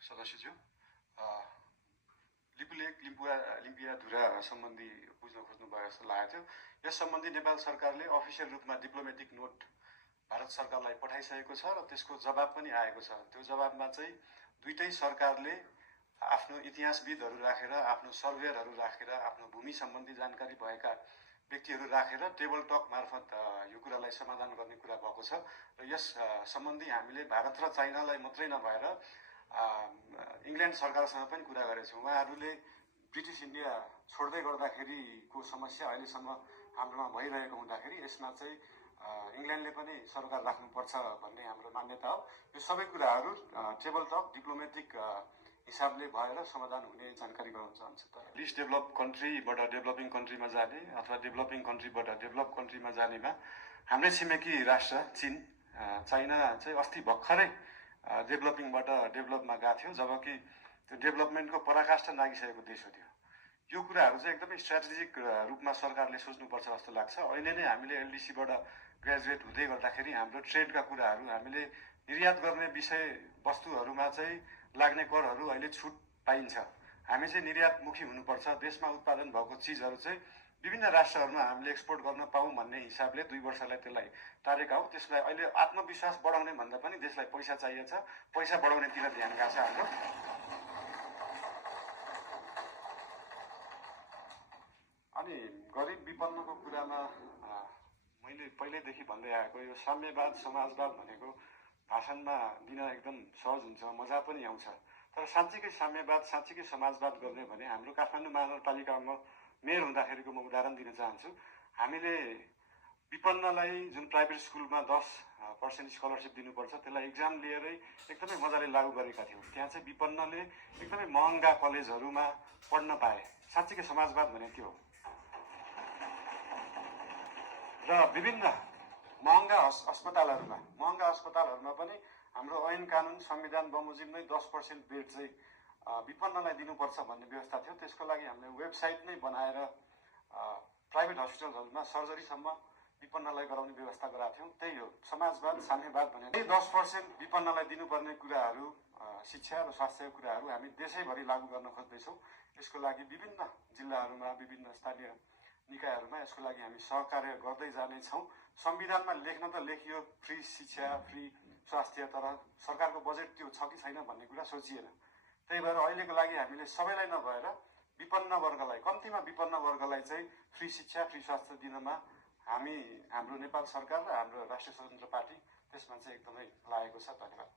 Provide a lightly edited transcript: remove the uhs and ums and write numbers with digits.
सदस्यज्यू, लिपुलेक लिम्पियाधुरा सम्बन्धी बुझ्न खोज्नुभयो जस्तो लागेको थियो। यस सम्बन्धी नेपाल सरकारले अफिसियल रूपमा डिप्लोमेटिक नोट भारत सरकारलाई पठाइसकेको छ र त्यसको जवाब पनि आएको छ। त्यो जवाबमा चाहिँ दुईटै सरकारले आफ्नो इतिहासविदहरू राखेर, आफ्नो सर्वेयरहरू राखेर, आफ्नो भूमि सम्बन्धी जानकारी भएका व्यक्तिहरू राखेर टेबल टक मार्फत यो कुरालाई समाधान गर्ने कुरा भएको छ। र यस सम्बन्धी हामीले भारत र चाइनालाई मात्रै नभएर इङ्ल्यान्ड सरकारसँग पनि कुरा गरेछौँ। उहाँहरूले ब्रिटिस इन्डिया छोड्दै गर्दाखेरिको समस्या अहिलेसम्म हाम्रोमा भइरहेको हुँदाखेरि यसमा चाहिँ इङ्ल्यान्डले पनि सरकार राख्नुपर्छ भन्ने हाम्रो मान्यता हो। यो सबै कुराहरू टेबल टक डिप्लोमेटिक हिसाबले भएर समाधान हुने जानकारी गराउन चाहन्छु। तर लिस्ट डेभलप कन्ट्रीबाट डेभलपिङ कन्ट्रीमा जाने अथवा डेभलपिङ कन्ट्रीबाट डेभलप कन्ट्रीमा जानेमा हाम्रै छिमेकी राष्ट्र चीन, चाइना चाहिँ अस्ति भर्खरै डेभलपिङबाट डेभलपमा गएको थियो, जबकि त्यो डेभलपमेन्टको पराकाष्ठा नागिसकेको देश हो त्यो। यो कुराहरू चाहिँ एकदमै स्ट्राटेजिक रूपमा सरकारले सोच्नुपर्छ जस्तो लाग्छ। अहिले नै हामीले एलडिसीबाट ग्रेजुएट हुँदै गर्दाखेरि हाम्रो ट्रेडका कुराहरू, हामीले निर्यात गर्ने विषय वस्तुहरूमा चाहिँ लाग्ने करहरू अहिले छुट पाइन्छ। हामी चाहिँ निर्यातमुखी हुनुपर्छ। देशमा उत्पादन भएको चिजहरू चाहिँ विभिन्न राष्ट्रहरूमा हामीले एक्सपोर्ट गर्न पाऊँ भन्ने हिसाबले 2 वर्षलाई त्यसलाई तारेका हौँ। त्यसलाई अहिले आत्मविश्वास बढाउने भन्दा पनि देशलाई पैसा चाहिएको छ, पैसा बढाउनेतिर ध्यान गएको छ हाम्रो। अनि गरिब विपन्नको कुरामा मैले पहिल्यैदेखि भन्दै आएको यो साम्यवाद समाजवाद भनेको भाषणमा दिन एकदम सहज हुन्छ, मजा पनि आउँछ। तर साँच्चीकै साम्यवाद, साँच्चीकै समाजवाद गर्ने भने हाम्रो काठमाडौँ महानगरपालिकामा मेयर हुँदाखेरिको म उदाहरण दिन चाहन्छु। हामीले विपन्नलाई जुन प्राइभेट स्कुलमा 10% स्कलरसिप दिनुपर्छ, त्यसलाई इक्जाम लिएरै एकदमै मजाले लागू गरेका थियौँ। त्यहाँ चाहिँ विपन्नले एकदमै महँगा कलेजहरूमा पढ्न पाए। साँच्चीकै समाजवाद भने त्यो हो। र विभिन्न महँगा अस्पतालहरूमा पनि हाम्रो ऐन कानुन संविधान बमोजिम नै 10% बेड चाहिँ विपन्नलाई दिनुपर्छ भन्ने व्यवस्था थियो। त्यसको लागि हामीले वेबसाइट नै बनाएर प्राइभेट हस्पिटलहरूमा सर्जरीसम्म विपन्नलाई गराउने व्यवस्था गराएको थियौँ। त्यही हो समाजवाद, साम्यवाद भनेर। 10% विपन्नलाई दिनुपर्ने कुराहरू, शिक्षा र स्वास्थ्यको कुराहरू हामी देशैभरि लागू गर्न खोज्दैछौँ। यसको लागि विभिन्न जिल्लाहरूमा, विभिन्न स्थानीय निकायहरूमा यसको लागि हामी सहकार्य गर्दै जानेछौँ। संविधानमा लेख्न त लेखियो फ्री शिक्षा, फ्री स्वास्थ्य, तर सरकारको बजेट त्यो छ कि छैन भन्ने कुरा सोचिएन। त्यही भएर अहिलेको लागि हामीले सबैलाई नभएर विपन्न वर्गलाई, कम्तीमा विपन्न वर्गलाई चाहिँ फ्री शिक्षा, फ्री स्वास्थ्य दिनमा हाम्रो नेपाल सरकार र हाम्रो राष्ट्रिय स्वतन्त्र पार्टी त्यसमा चाहिँ एकदमै लागेको छ। धन्यवाद।